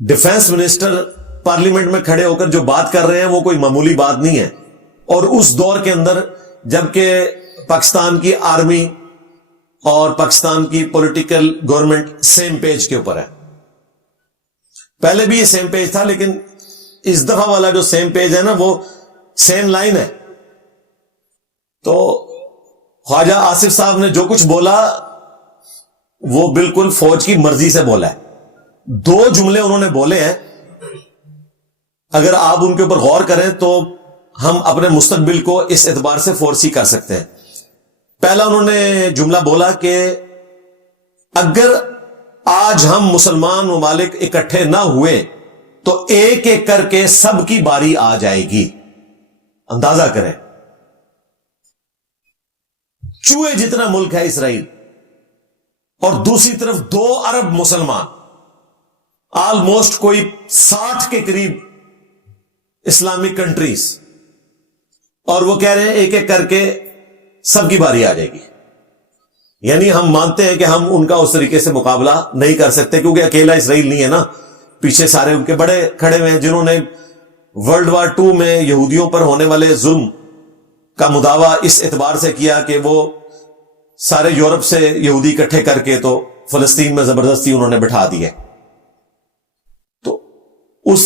Defence minister parliament میں کھڑے ہو کر جو بات کر رہے ہیں وہ کوئی معمولی بات نہیں ہے. اور اس دور کے اندر جبکہ پاکستان کی آرمی اور پاکستان کی پولیٹیکل گورنمنٹ سیم پیج کے اوپر ہے. پہلے بھی یہ سیم پیج تھا, لیکن اس دفعہ والا جو سیم پیج ہے نا وہ سیم لائن ہے. تو خواجہ آصف صاحب نے جو کچھ بولا وہ بالکل فوج کی مرضی سے بولا ہے. 2 جملے انہوں نے بولے ہیں, اگر آپ ان کے اوپر غور کریں تو ہم اپنے مستقبل کو اس اعتبار سے فورسی کر سکتے ہیں. پہلا انہوں نے جملہ بولا کہ اگر آج ہم مسلمان ممالک اکٹھے نہ ہوئے تو ایک ایک کر کے سب کی باری آ جائے گی. اندازہ کریں, چوہے جتنا ملک ہے اسرائیل, اور دوسری طرف 2 ارب مسلمان, آلموسٹ کوئی 60 کے قریب اسلامک کنٹریز, اور وہ کہہ رہے ہیں ایک ایک کر کے سب کی باری آ جائے گی. یعنی ہم مانتے ہیں کہ ہم ان کا اس طریقے سے مقابلہ نہیں کر سکتے, کیونکہ اکیلا اسرائیل نہیں ہے نا, پیچھے سارے ان کے بڑے کھڑے ہوئے ہیں جنہوں نے ورلڈ وار 2 میں یہودیوں پر ہونے والے ظلم کا مداوع اس اعتبار سے کیا کہ وہ سارے یورپ سے یہودی اکٹھے کر کے تو فلسطین میں زبردستی انہوں نے بٹھا دیے. تو اس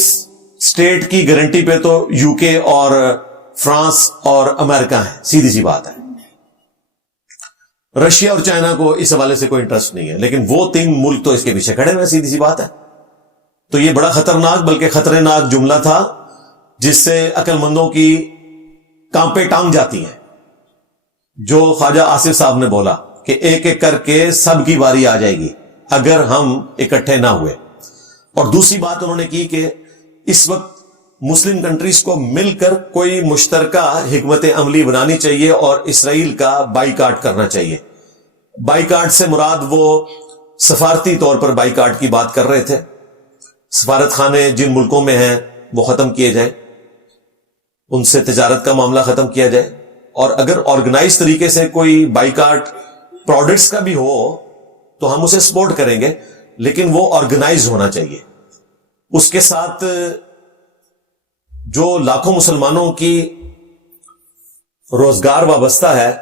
سٹیٹ کی گارنٹی پہ تو یو کے اور فرانس اور امریکہ ہے, سیدھی سی بات ہے. رشیا اور چائنا کو اس حوالے سے کوئی انٹرسٹ نہیں ہے, لیکن وہ 3 ملک تو اس کے پیچھے کھڑے ہوئے, سیدھی سی بات ہے. تو یہ بڑا خطرناک بلکہ خطرناک جملہ تھا جس سے عقل مندوں کی کانپیں ٹانگ جاتی ہیں. جو خواجہ آصف صاحب نے بولا کہ ایک ایک کر کے سب کی باری آ جائے گی اگر ہم اکٹھے نہ ہوئے. اور دوسری بات انہوں نے کی کہ اس وقت مسلم کنٹریز کو مل کر کوئی مشترکہ حکمت عملی بنانی چاہیے اور اسرائیل کا بائیکاٹ کرنا چاہیے. بائیکاٹ سے مراد وہ سفارتی طور پر بائیکاٹ کی بات کر رہے تھے. سفارت خانے جن ملکوں میں ہیں وہ ختم کیے جائیں, ان سے تجارت کا معاملہ ختم کیا جائے, اور اگر آرگنائز طریقے سے کوئی بائیکاٹ پروڈکٹس کا بھی ہو تو ہم اسے سپورٹ کریں گے, لیکن وہ آرگنائز ہونا چاہیے. اس کے ساتھ جو لاکھوں مسلمانوں کی روزگار وابستہ ہے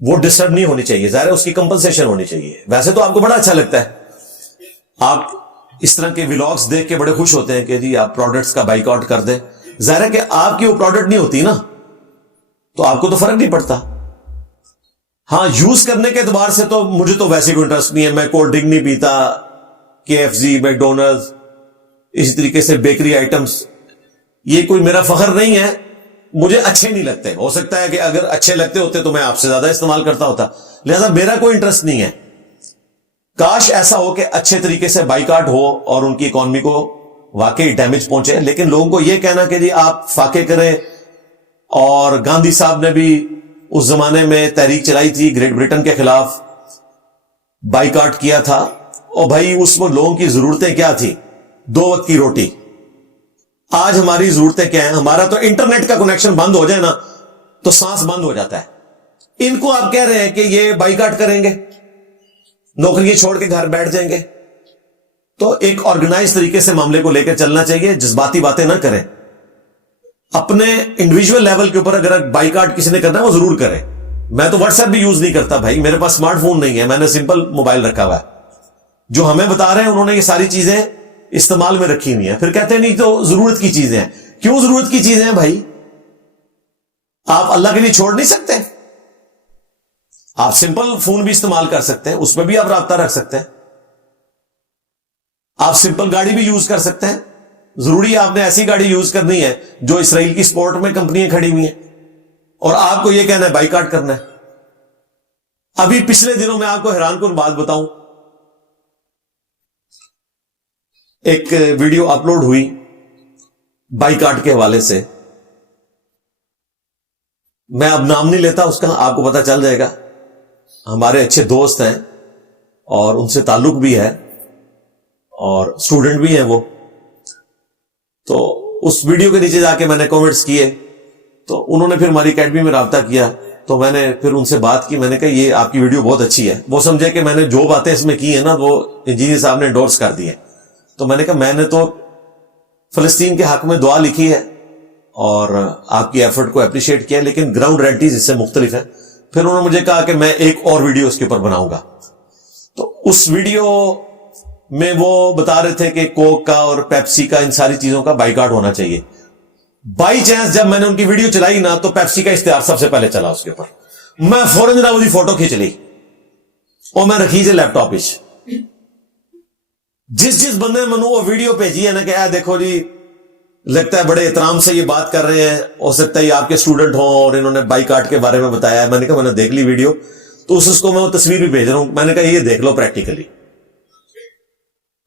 وہ ڈسٹرب نہیں ہونی چاہیے. ظاہر ہے اس کی کمپنسیشن ہونی چاہیے. ویسے تو آپ کو بڑا اچھا لگتا ہے, آپ اس طرح کے ولاگز دیکھ کے بڑے خوش ہوتے ہیں کہ جی آپ پروڈکٹس کا بائیکاٹ کر دیں. ظاہر ہے کہ آپ کی وہ پروڈکٹ نہیں ہوتی نا, تو آپ کو تو فرق نہیں پڑتا. ہاں, یوز کرنے کے اعتبار سے تو مجھے تو ویسے کوئی انٹرسٹ نہیں ہے. میں کولڈ ڈرنک نہیں پیتا, KFC, میکڈونلڈز, اسی طریقے سے بیکری آئٹمز, یہ کوئی میرا فخر نہیں ہے. مجھے اچھے نہیں لگتے. ہو سکتا ہے کہ اگر اچھے لگتے ہوتے تو میں آپ سے زیادہ استعمال کرتا ہوتا, لہذا میرا کوئی انٹرسٹ نہیں ہے. کاش ایسا ہو کہ اچھے طریقے سے بائیکاٹ ہو اور ان کی اکانومی کو واقعی ڈیمیج پہنچے, لیکن لوگوں کو یہ کہنا کہ جی آپ فاقے کریں. اور گاندھی صاحب نے بھی اس زمانے میں تحریک چلائی تھی گریٹ برٹن کے خلاف, بائیکاٹ کیا تھا. اور بھائی اس میں لوگوں کی ضرورتیں کیا تھی؟ 2 وقت کی روٹی. آج ہماری ضرورتیں کیا ہیں؟ ہمارا تو انٹرنیٹ کا کنیکشن بند ہو جائے نا تو سانس بند ہو جاتا ہے. ان کو آپ کہہ رہے ہیں کہ یہ بائیکاٹ کریں گے, نوکریاں چھوڑ کے گھر بیٹھ جائیں گے. تو ایک آرگنائز طریقے سے معاملے کو لے کر چلنا چاہیے, جذباتی باتیں نہ کریں. اپنے انڈیویجول لیول کے اوپر اگر بائیکاٹ کسی نے کرنا ہے وہ ضرور کرے. میں تو واٹس ایپ بھی یوز نہیں کرتا بھائی, میرے پاس اسمارٹ فون نہیں ہے, میں نے سمپل موبائل رکھا ہوا ہے. جو ہمیں بتا رہے ہیں انہوں نے یہ ساری چیزیں استعمال میں رکھی ہوئی ہیں, پھر کہتے ہیں نہیں تو ضرورت کی چیزیں ہیں. کیوں ضرورت کی چیزیں ہیں بھائی؟ آپ اللہ کے لیے چھوڑ نہیں سکتے؟ آپ سمپل فون بھی استعمال کر سکتے ہیں, اس میں بھی آپ رابطہ رکھ سکتے ہیں. آپ سمپل گاڑی بھی یوز کر سکتے ہیں. ضروری آپ نے ایسی گاڑی یوز کرنی ہے جو اسرائیل کی سپورٹ میں کمپنیاں کھڑی ہوئی ہیں, اور آپ کو یہ کہنا ہے بائیکاٹ کرنا ہے. ابھی پچھلے دنوں میں آپ کو حیران کن بات بتاؤں, ایک ویڈیو اپلوڈ ہوئی بائیکاٹ کے حوالے سے. میں اب نام نہیں لیتا اس کا, آپ کو پتہ چل جائے گا. ہمارے اچھے دوست ہیں اور ان سے تعلق بھی ہے اور اسٹوڈنٹ بھی ہیں وہ. تو اس ویڈیو کے نیچے جا کے میں نے کامنٹس کیے, تو انہوں نے پھر ہماری اکیڈمی میں رابطہ کیا. تو میں نے پھر ان سے بات کی, میں نے کہا یہ آپ کی ویڈیو بہت اچھی ہے. وہ سمجھے کہ میں نے جو باتیں اس میں کی ہیں نا وہ انجینئر صاحب نے انڈورس کر دی ہیں. تو میں نے کہا میں نے تو فلسطین کے حق میں دعا لکھی ہے اور آپ کی ایفرٹ کو اپریشیٹ کیا، لیکن گراؤنڈ ریئلٹیز اس سے مختلف ہے. پھر انہوں نے مجھے کہا کہ میں ایک اور ویڈیو اس کے اوپر بناؤں گا. تو اس ویڈیو میں وہ بتا رہے تھے کہ کوک کا اور پیپسی کا ان ساری چیزوں کا بائیکاٹ ہونا چاہیے. بائی چانس جب میں نے ان کی ویڈیو چلائی نا تو پیپسی کا اشتہار سب سے پہلے چلا اس کے اوپر. میں فوراً جناب وہ فوٹو کھینچ لی اور میں رکھی جی لیپ ٹاپ جس بندے نے منو وہ ویڈیو بھیجی ہے نا کہ دیکھو جی لگتا ہے بڑے احترام سے یہ بات کر رہے ہیں، ہو سکتا ہے یہ آپ کے اسٹوڈنٹ ہوں اور انہوں نے بائیکاٹ کے بارے میں بتایا ہے. میں نے کہا میں نے دیکھ لی ویڈیو، تو اس کو میں وہ تصویر بھی بھیج رہا ہوں. میں نے کہا یہ دیکھ لو پریکٹیکلی.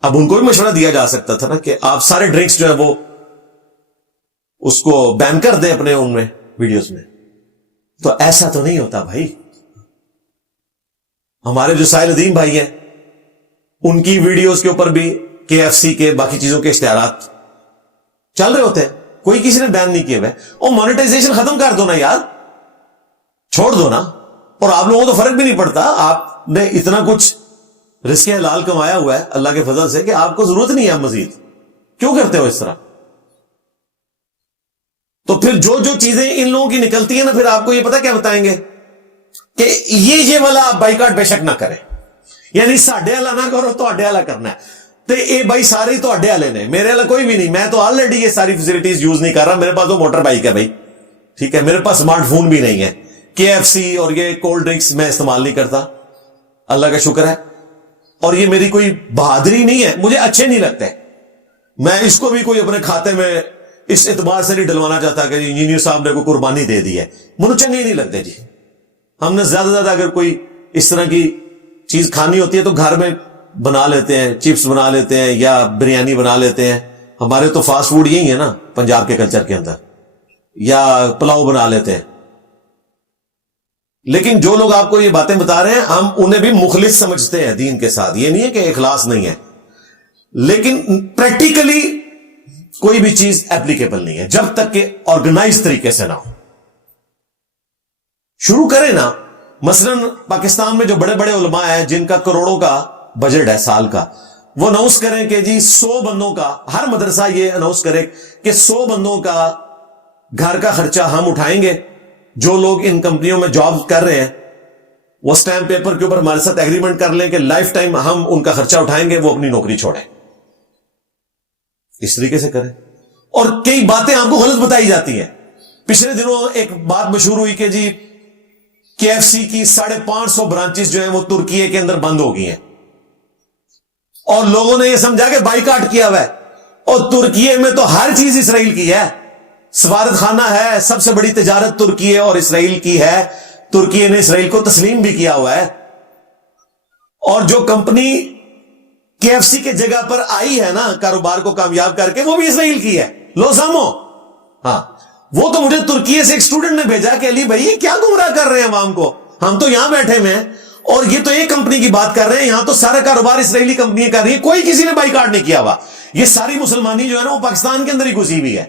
اب ان کو بھی مشورہ دیا جا سکتا تھا نا کہ آپ سارے ڈرنکس جو ہیں وہ اس کو بین کر دیں اپنے ان میں ویڈیوز میں. تو ایسا تو نہیں ہوتا بھائی. ہمارے جو ساحل عظیم بھائی ہیں ان کی ویڈیوز کے اوپر بھی KFC کے باقی چیزوں کے اشتہارات چل رہے ہوتے ہیں، کوئی کسی نے بین نہیں کیے ہوئے. اور مانیٹائزیشن ختم کر دو نا یار، چھوڑ دو نا. اور آپ لوگوں کو تو فرق بھی نہیں پڑتا، آپ نے اتنا کچھ رزق حلال کمایا ہوا ہے اللہ کے فضل سے کہ آپ کو ضرورت نہیں ہے مزید. کیوں کرتے ہو اس طرح؟ تو پھر جو چیزیں ان لوگوں کی نکلتی ہیں نا، پھر آپ کو یہ پتا کیا بتائیں گے کہ یہ والا آپ بائیکاٹ بے شک نہ کریں، یعنی ساڈے والا نہ کرو تو اڈے والا کرنا ہے. تو یہ بھائی سارے تو اڈے والے نے، میرے والا کوئی بھی نہیں. میں تو آلریڈی یہ ساری فیسلٹیز یوز نہیں کر رہا. میرے پاس تو موٹر بائک ہے بھائی، ٹھیک ہے. میرے پاس اسمارٹ فون بھی نہیں ہے. KFC اور یہ کولڈ ڈرنکس میں استعمال نہیں کرتا، اللہ کا شکر ہے. اور یہ میری کوئی بہادری نہیں ہے، مجھے اچھے نہیں لگتے. میں اس کو بھی کوئی اپنے کھاتے میں اس اعتبار سے نہیں ڈلوانا چاہتا کہ انجینئر صاحب نے کوئی قربانی دے دی ہے. مجھے چنگے ہی نہیں لگتے جی. ہم نے زیادہ اگر کوئی اس طرح کی چیز کھانی ہوتی ہے تو گھر میں بنا لیتے ہیں، چپس بنا لیتے ہیں یا بریانی بنا لیتے ہیں. ہمارے تو فاسٹ فوڈ یہی ہے نا پنجاب کے کلچر کے اندر، یا پلاؤ بنا لیتے ہیں. لیکن جو لوگ آپ کو یہ باتیں بتا رہے ہیں ہم انہیں بھی مخلص سمجھتے ہیں دین کے ساتھ. یہ نہیں ہے کہ اخلاص نہیں ہے، لیکن پریکٹیکلی کوئی بھی چیز اپلیکیبل نہیں ہے جب تک کہ آرگنائز طریقے سے نہ ہو. شروع کریں نا. مثلا پاکستان میں جو بڑے بڑے علماء ہیں جن کا کروڑوں کا بجٹ ہے سال کا، وہ اناؤنس کریں کہ جی 100 بندوں کا، ہر مدرسہ یہ اناؤنس کرے کہ 100 بندوں کا گھر کا خرچہ ہم اٹھائیں گے. جو لوگ ان کمپنیوں میں جاب کر رہے ہیں وہ سٹیمپ پیپر کے اوپر ہمارے ساتھ ایگریمنٹ کر لیں کہ لائف ٹائم ہم ان کا خرچہ اٹھائیں گے، وہ اپنی نوکری چھوڑیں. اس طریقے سے کریں. اور کئی باتیں آپ کو غلط بتائی جاتی ہیں. پچھلے دنوں ایک بات مشہور ہوئی کہ جی KFC کی 550 برانچز جو ہیں وہ ترکی کے اندر بند ہو گئی ہیں، اور لوگوں نے یہ سمجھا کہ بائیکاٹ کیا ہوا ہے. اور ترکی میں تو ہر چیز اسرائیل کی ہے، سفارت خانہ ہے، سب سے بڑی تجارت ترکی اور اسرائیل کی ہے. ترکی نے اسرائیل کو تسلیم بھی کیا ہوا ہے. اور جو کمپنی KFC کے جگہ پر آئی ہے نا کاروبار کو کامیاب کر کے، وہ بھی اسرائیل کی ہے. لو سامو. ہاں، وہ تو مجھے ترکی سے ایک سٹوڈنٹ نے بھیجا کہ علی بھائی یہ کیا گمراہ کر رہے ہیں عوام کو، ہم تو یہاں بیٹھے ہوئے ہیں اور یہ تو ایک کمپنی کی بات کر رہے ہیں، یہاں تو سارا کاروبار اسرائیلی کمپنیاں کر رہی ہیں، کوئی کسی نے بائیکاٹ نہیں کیا ہوا. یہ ساری مسلمانی جو ہے نا وہ پاکستان کے اندر ہی گھسی ہوئی ہے.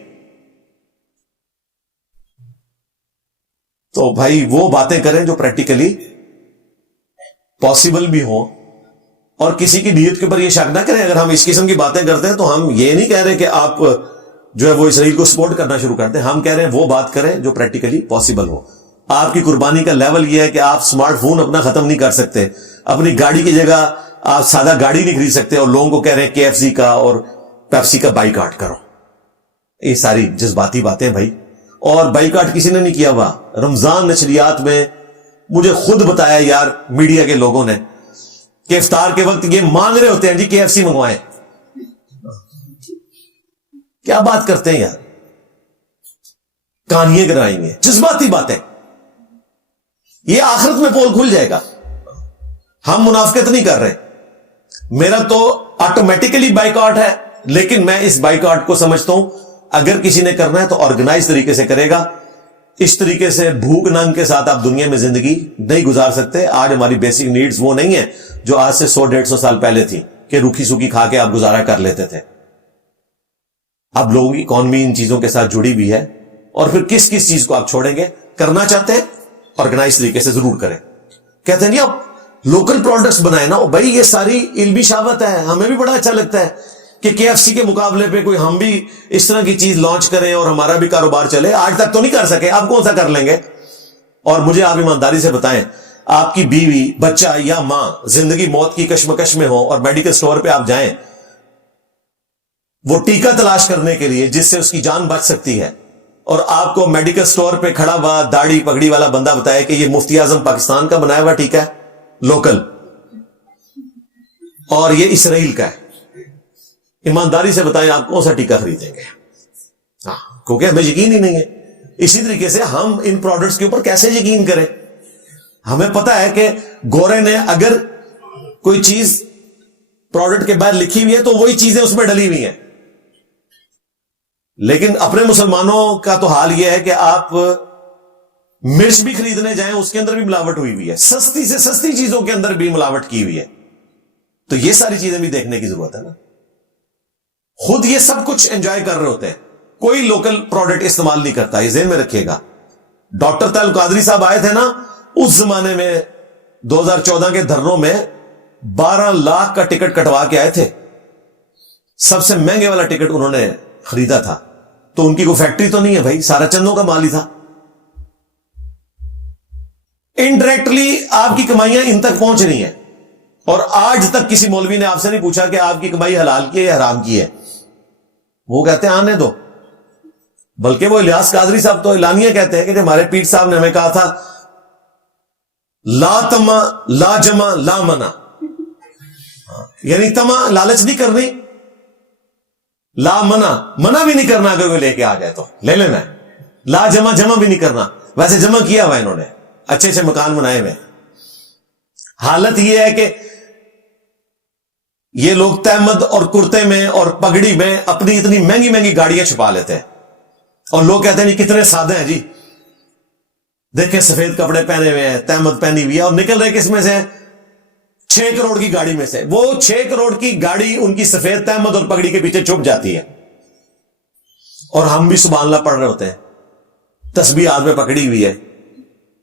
تو بھائی وہ باتیں کریں جو پریکٹیکلی پاسبل بھی ہوں، اور کسی کی نیت کے اوپر یہ شک نہ کریں. اگر ہم اس قسم کی باتیں کرتے ہیں تو ہم یہ نہیں کہہ رہے کہ آپ جو ہے وہ اسرائیل کو سپورٹ کرنا شروع کرتے ہیں. ہم کہہ رہے ہیں وہ بات کریں جو پریکٹیکلی پاسبل ہو. آپ کی قربانی کا لیول یہ ہے کہ آپ سمارٹ فون اپنا ختم نہیں کر سکتے، اپنی گاڑی کی جگہ آپ سادہ گاڑی نہیں خرید سکتے، اور لوگوں کو کہہ رہے ہیں KFC کا اور پیپسی کا بائیکاٹ کرو. یہ ساری جذباتی باتیں بھائی. اور بائیکاٹ کسی نے نہیں کیا ہوا. رمضان نشریات میں مجھے خود بتایا یار میڈیا کے لوگوں نے کہ افطار کے وقت یہ مانگ رہے ہوتے ہیں جی KFC منگوائیں. کیا بات کرتے ہیں یار، کہانیاں کرائیں گے، جذباتی باتیں. یہ آخرت میں پول کھل جائے گا. ہم منافقت نہیں کر رہے. میرا تو آٹومیٹیکلی بائیکاٹ ہے، لیکن میں اس بائیکاٹ کو سمجھتا ہوں اگر کسی نے کرنا ہے تو آرگنائز طریقے سے کرے گا. اس طریقے سے بھوک ننگ کے ساتھ آپ دنیا میں زندگی نہیں گزار سکتے. آج ہماری بیسک نیڈز وہ نہیں ہیں جو آج سے 100-150 سال پہلے تھی کہ روکھی سوکھی کھا کے آپ گزارا کر لیتے تھے. اب لوگوں کی اکانومی ان چیزوں کے ساتھ جڑی بھی ہے. اور پھر کس کس چیز کو آپ چھوڑیں گے؟ کرنا چاہتے ہیں آرگنائز طریقے سے ضرور کریں. کہتے ہیں نہیں اب لوکل پروڈکٹس بنائے نا. بھائی یہ ساری علمی شاوت ہے، ہمیں بھی بڑا اچھا لگتا ہے کہ KFC کے مقابلے پہ کوئی ہم بھی اس طرح کی چیز لانچ کریں اور ہمارا بھی کاروبار چلے. آج تک تو نہیں کر سکے, آپ کون سا کر لیں گے؟ اور مجھے آپ ایمانداری سے بتائیں, آپ کی بیوی, بچہ یا ماں زندگی موت کی کشمکش میں ہو اور میڈیکل سٹور پہ آپ جائیں وہ ٹیکہ تلاش کرنے کے لیے جس سے اس کی جان بچ سکتی ہے, اور آپ کو میڈیکل سٹور پہ کھڑا ہوا داڑھی پگڑی والا بندہ بتائے کہ یہ مفتی اعظم پاکستان کا بنایا ہوا ٹیکہ ہے, لوکل, اور یہ اسرائیل کا ہے. ایمانداری سے بتائیں آپ کون سا ٹیکہ خریدیں گے؟ کیونکہ ہمیں یقین ہی نہیں ہے. اسی طریقے سے ہم ان پروڈکٹس کے اوپر کیسے یقین کریں؟ ہمیں پتا ہے کہ گورے نے اگر کوئی چیز پروڈکٹ کے باہر لکھی ہوئی ہے تو وہی چیزیں اس میں ڈلی ہوئی ہیں, لیکن اپنے مسلمانوں کا تو حال یہ ہے کہ آپ مرچ بھی خریدنے جائیں اس کے اندر بھی ملاوٹ ہوئی ہوئی ہے, سستی سے سستی چیزوں کے اندر بھی ملاوٹ کی ہوئی ہے. تو یہ ساری چیزیں بھی دیکھنے کی ضرورت ہے نا. خود یہ سب کچھ انجوائے کر رہے ہوتے ہیں, کوئی لوکل پروڈکٹ استعمال نہیں کرتا, یہ ذہن میں رکھیے گا. ڈاکٹر تعلق قادری صاحب آئے تھے نا اس زمانے میں 2014 کے دھرنوں میں 12 لاکھ کا ٹکٹ کٹوا کے آئے تھے, سب سے مہنگے والا ٹکٹ انہوں نے خریدا تھا. تو ان کی کوئی فیکٹری تو نہیں ہے بھائی, سارا چندوں کا مال ہی تھا. انڈائریکٹلی آپ کی کمائیاں ان تک پہنچ رہی ہیں, اور آج تک کسی مولوی نے آپ سے نہیں پوچھا کہ آپ کی کمائی حلال کی ہے یا حرام کی ہے. وہ کہتے ہیں آنے دو. بلکہ وہ الیاس قادری صاحب تو اعلانیہ کہتے ہیں کہ ہمارے پیر صاحب نے ہمیں کہا تھا لا تما لا جمع لا منع, یعنی تما لالچ نہیں کرنی, لا منع بھی نہیں کرنا, اگر وہ لے کے آ جائے تو لے لینا ہے. لا جمع بھی نہیں کرنا. ویسے جمع کیا ہوا انہوں نے, اچھے اچھے مکان بنائے ہوئے. حالت یہ ہے کہ یہ لوگ تہمد اور کرتے میں اور پگڑی میں اپنی اتنی مہنگی مہنگی گاڑیاں چھپا لیتے ہیں, اور لوگ کہتے ہیں نہیں کتنے سادے ہیں جی, دیکھیں سفید کپڑے پہنے ہوئے ہیں, تہمد پہنی ہوئی ہے, اور نکل رہے کس میں سے؟ 6 کروڑ کی گاڑی میں سے. وہ 6 کروڑ کی گاڑی ان کی سفید تہمد اور پگڑی کے پیچھے چھپ جاتی ہے, اور ہم بھی سبحان اللہ پڑھ رہے ہوتے ہیں, تسبیح ہاتھ میں پکڑی ہوئی ہے.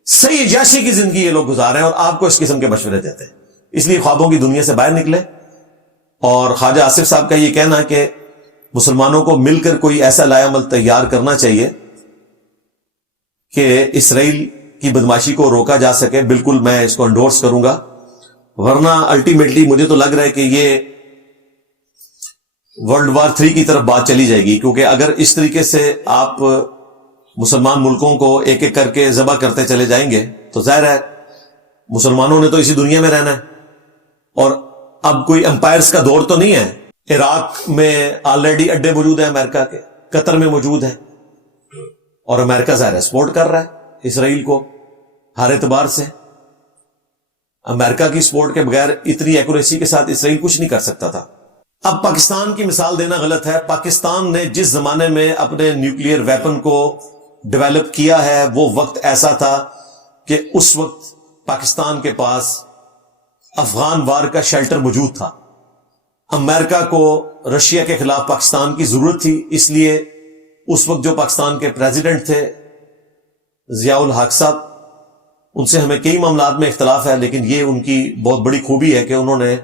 صحیح عیاشی کی زندگی یہ لوگ گزار رہے ہیں, اور آپ کو اس قسم کے مشورے دیتے ہیں. اس لیے خوابوں کی دنیا سے باہر نکلے. اور خواجہ آصف صاحب کا یہ کہنا کہ مسلمانوں کو مل کر کوئی ایسا لائحہ عمل تیار کرنا چاہیے کہ اسرائیل کی بدماشی کو روکا جا سکے, بالکل میں اس کو انڈورس کروں گا. ورنہ الٹیمیٹلی مجھے تو لگ رہا ہے کہ یہ ورلڈ وار 3 کی طرف بات چلی جائے گی, کیونکہ اگر اس طریقے سے آپ مسلمان ملکوں کو ایک ایک کر کے ذبح کرتے چلے جائیں گے تو ظاہر ہے مسلمانوں نے تو اسی دنیا میں رہنا ہے. اور اب کوئی امپائرز کا دور تو نہیں ہے. عراق میں آلریڈی اڈے موجود ہیں امریکہ کے, قطر میں موجود ہیں, اور امریکہ ظاہر ہے سپورٹ کر رہا ہے اسرائیل کو ہر اعتبار سے. امریکہ کی سپورٹ کے بغیر اتنی ایکوریسی کے ساتھ اسرائیل کچھ نہیں کر سکتا تھا. اب پاکستان کی مثال دینا غلط ہے. پاکستان نے جس زمانے میں اپنے نیوکلیئر ویپن کو ڈیولپ کیا ہے وہ وقت ایسا تھا کہ اس وقت پاکستان کے پاس افغان وار کا شیلٹر موجود تھا. امریکہ کو رشیا کے خلاف پاکستان کی ضرورت تھی, اس لیے اس وقت جو پاکستان کے پریزیڈنٹ تھے ضیاء الحق صاحب, ان سے ہمیں کئی معاملات میں اختلاف ہے, لیکن یہ ان کی بہت بڑی خوبی ہے کہ انہوں نے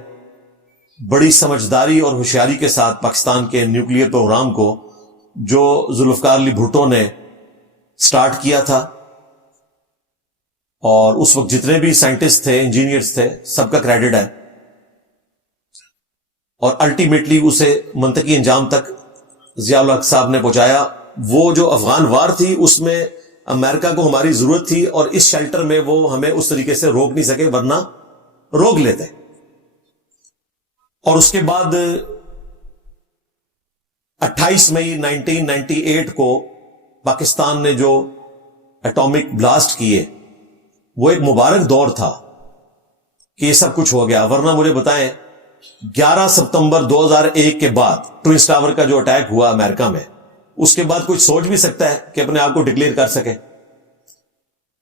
بڑی سمجھداری اور ہوشیاری کے ساتھ پاکستان کے نیوکلیئر پروگرام کو جو ذوالفقار علی بھٹو نے سٹارٹ کیا تھا, اور اس وقت جتنے بھی سائنٹسٹ تھے, انجینئرز تھے, سب کا کریڈٹ ہے, اور الٹیمیٹلی اسے منطقی انجام تک ضیاء الحق صاحب نے پہنچایا. وہ جو افغان وار تھی اس میں امریکہ کو ہماری ضرورت تھی, اور اس شیلٹر میں وہ ہمیں اس طریقے سے روک نہیں سکے, ورنہ روک لیتے. اور اس کے بعد 28 مئی 1998 کو پاکستان نے جو ایٹامک بلاسٹ کیے وہ ایک مبارک دور تھا کہ یہ سب کچھ ہو گیا. ورنہ مجھے بتائیں 11 ستمبر 2001 کے بعد ٹوئنس ٹاور کا جو اٹیک ہوا امریکہ میں, اس کے بعد کوئی سوچ بھی سکتا ہے کہ اپنے آپ کو ڈکلیئر کر سکے؟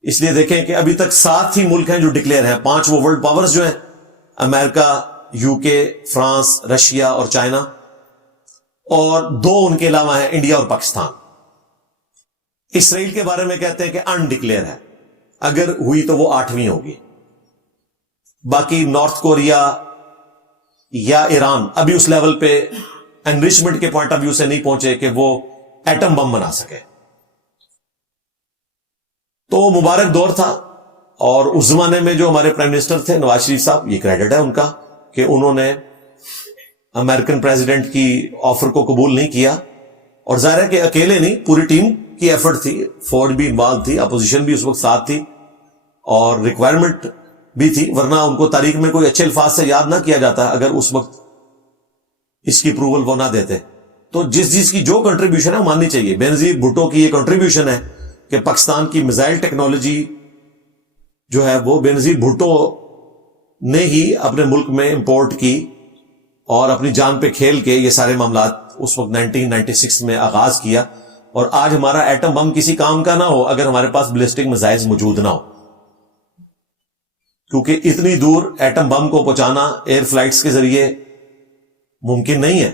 اس لیے دیکھیں کہ ابھی تک 7 ہی ملک ہیں جو ڈکلیئر ہیں. 5 وہ ورلڈ پاورز جو ہیں, امریکہ, UK, فرانس, رشیا اور چائنا, اور 2 ان کے علاوہ ہیں انڈیا اور پاکستان. اسرائیل کے بارے میں کہتے ہیں کہ انڈکلیئر ہے, اگر ہوئی تو وہ 8ویں ہوگی. باقی نارتھ کوریا یا ایران ابھی اس لیول پہ انریچمنٹ کے پوائنٹ آف ویو سے نہیں پہنچے کہ وہ ایٹم بم بنا سکے. تو مبارک دور تھا. اور اس زمانے میں جو ہمارے پرائم منسٹر تھے نواز شریف صاحب, یہ کریڈٹ ہے ان کا کہ انہوں نے امریکن پریزیڈنٹ کی آفر کو قبول نہیں کیا. اور ظاہر ہے کہ اکیلے نہیں, پوری ٹیم کی ایفرٹ تھی, فوج بھی انوالو تھی, اپوزیشن بھی اس وقت ساتھ تھی, اور ریکوائرمنٹ بھی تھی, ورنہ ان کو تاریخ میں کوئی اچھے الفاظ سے یاد نہ کیا جاتا اگر اس وقت اس کی اپروول وہ نہ دیتے. تو جس کی جو کنٹریبیوشن ہے وہ ماننی چاہیے. بینظیر بھٹو کی یہ کنٹریبیوشن ہے کہ پاکستان کی میزائل ٹیکنالوجی جو ہے وہ بینظیر بھٹو نے ہی اپنے ملک میں امپورٹ کی, اور اپنی جان پہ کھیل کے یہ سارے معاملات اس وقت 1996 میں آغاز کیا. اور آج ہمارا ایٹم بم کسی کام کا نہ ہو اگر ہمارے پاس بیلسٹک میزائلز موجود نہ ہو, کیونکہ اتنی دور ایٹم بم کو پہنچانا ایئر فلائٹس کے ذریعے ممکن نہیں ہے.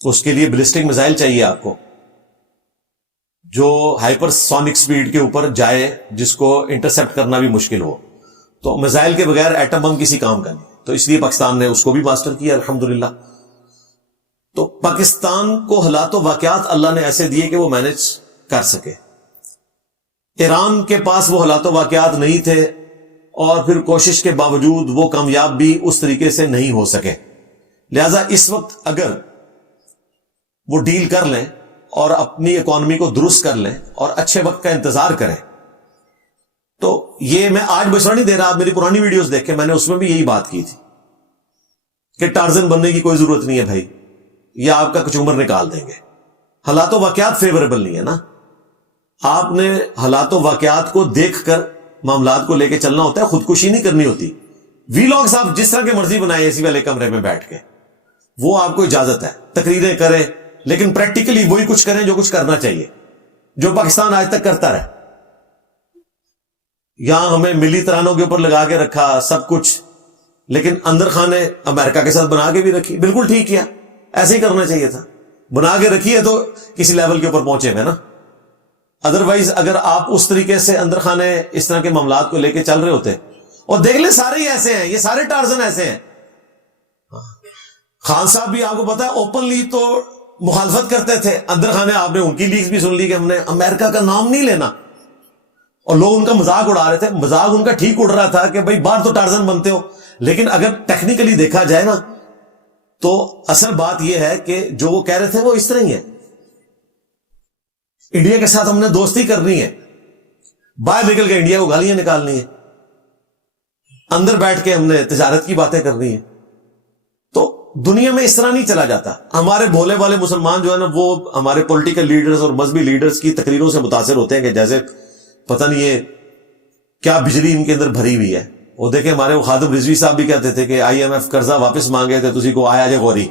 اس کے لیے بیلسٹک میزائل چاہیے آپ کو جو ہائپر سونک سپیڈ کے اوپر جائے, جس کو انٹرسپٹ کرنا بھی مشکل ہو. تو میزائل کے بغیر ایٹم بم کسی کام کا نہیں. تو اس لیے پاکستان نے اس کو بھی ماسٹر کیا الحمدللہ. تو پاکستان کو حالات و واقعات اللہ نے ایسے دیے کہ وہ مینج کر سکے. ایران کے پاس وہ حالات و واقعات نہیں تھے, اور پھر کوشش کے باوجود وہ کامیاب بھی اس طریقے سے نہیں ہو سکے. لہذا اس وقت اگر وہ ڈیل کر لیں اور اپنی اکانومی کو درست کر لیں اور اچھے وقت کا انتظار کریں, تو یہ میں آج مشورہ نہیں دے رہا, آپ میری پرانی ویڈیوز دیکھیں, میں نے اس میں بھی یہی بات کی تھی کہ ٹارزن بننے کی کوئی ضرورت نہیں ہے بھائی, یا آپ کا کچومر نکال دیں گے. حالات و واقعات فیوریبل نہیں ہے نا. آپ نے حالات و واقعات کو دیکھ کر معاملات کو لے کے چلنا ہوتا ہے, خودکشی نہیں کرنی ہوتی. ویلاگز آپ جس طرح کے مرضی بنائیں اے سی والے کمرے میں بیٹھ کے, وہ آپ کو اجازت ہے, تقریریں کریں, لیکن پریکٹیکلی وہی کچھ کریں جو کچھ کرنا چاہیے, جو پاکستان آج تک کرتا رہا. یہاں ہمیں ملی ترانوں کے اوپر لگا کے رکھا سب کچھ, لیکن اندر خانے امریکہ کے ساتھ بنا کے بھی رکھی. بالکل ٹھیک کیا, ایسے ہی کرنا چاہیے تھا. بنا کے رکھی ہے تو کسی لیول کے اوپر پہنچے ہوئے نا. ادروائز اگر آپ اس طریقے سے اندر خانے اس طرح کے معاملات کو لے کے چل رہے ہوتے, اور دیکھ لیں سارے ہی ایسے ہیں, یہ سارے ٹارزن ایسے ہیں. خان صاحب بھی آپ کو پتا ہے اوپنلی تو مخالفت کرتے تھے, اندر خانے آپ نے ان کی لیکس بھی سن لی کہ ہم نے امریکہ کا نام نہیں لینا, اور لوگ ان کا مذاق اڑا رہے تھے. مذاق ان کا ٹھیک اڑ رہا تھا کہ بھائی باہر تو ٹارزن بنتے ہو, لیکن اگر ٹیکنیکلی دیکھا جائے نا تو اصل بات یہ ہے کہ جو وہ کہہ رہے تھے وہ اس طرح ہی ہے. انڈیا کے ساتھ ہم نے دوستی کرنی ہے, باہر نکل کے انڈیا کو گالیاں نکالنی ہے, اندر بیٹھ کے ہم نے تجارت کی باتیں کرنی ہے. تو دنیا میں اس طرح نہیں چلا جاتا. ہمارے بھولے والے مسلمان جو ہے نا, وہ ہمارے پولیٹیکل لیڈرز اور مذہبی لیڈرز کی تقریروں سے متاثر ہوتے ہیں کہ جیسے پتہ نہیں یہ کیا بجلی ان کے اندر بھری ہوئی ہے. وہ دیکھیں ہمارے وہ خادم رضوی صاحب بھی کہتے تھے کہ آئی ایم ایف قرضہ واپس مانگے تھے, تسی کو آیا جے غوری.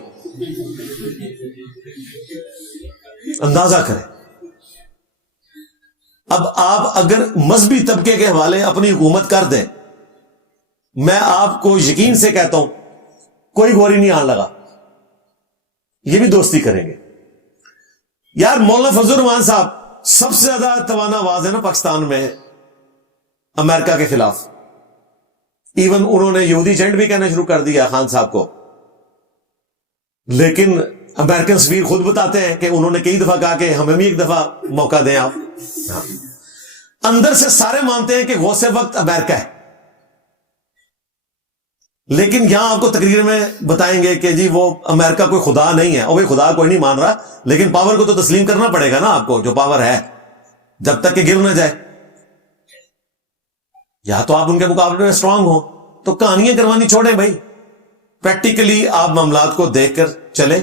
اندازہ کریں. اب آپ اگر مذہبی طبقے کے حوالے اپنی حکومت کر دیں, میں آپ کو یقین سے کہتا ہوں کوئی غوری نہیں آن لگا, یہ بھی دوستی کریں گے. یار مولانا فضل الرحمان صاحب سب سے زیادہ توانا آواز ہے نا پاکستان میں امریکہ کے خلاف. ایون انہوں نے یہودی جنٹ بھی کہنا شروع کر دیا خان صاحب کو, لیکن امریکن سفیر خود بتاتے ہیں کہ انہوں نے کئی دفعہ کہا کہ ہمیں بھی ایک دفعہ موقع دیں آپ. اندر سے سارے مانتے ہیں کہ غوث وقت امریکہ ہے, لیکن یہاں آپ کو تقریر میں بتائیں گے کہ جی وہ امریکہ کوئی خدا نہیں ہے. اور بھائی خدا کوئی نہیں مان رہا, لیکن پاور کو تو تسلیم کرنا پڑے گا نا آپ کو, جو پاور ہے, جب تک کہ گر نہ جائے. یا تو آپ ان کے مقابلے میں اسٹرانگ ہو, تو کہانیاں کروانی چھوڑیں بھائی, پریکٹیکلی آپ معاملات کو دیکھ کر چلیں.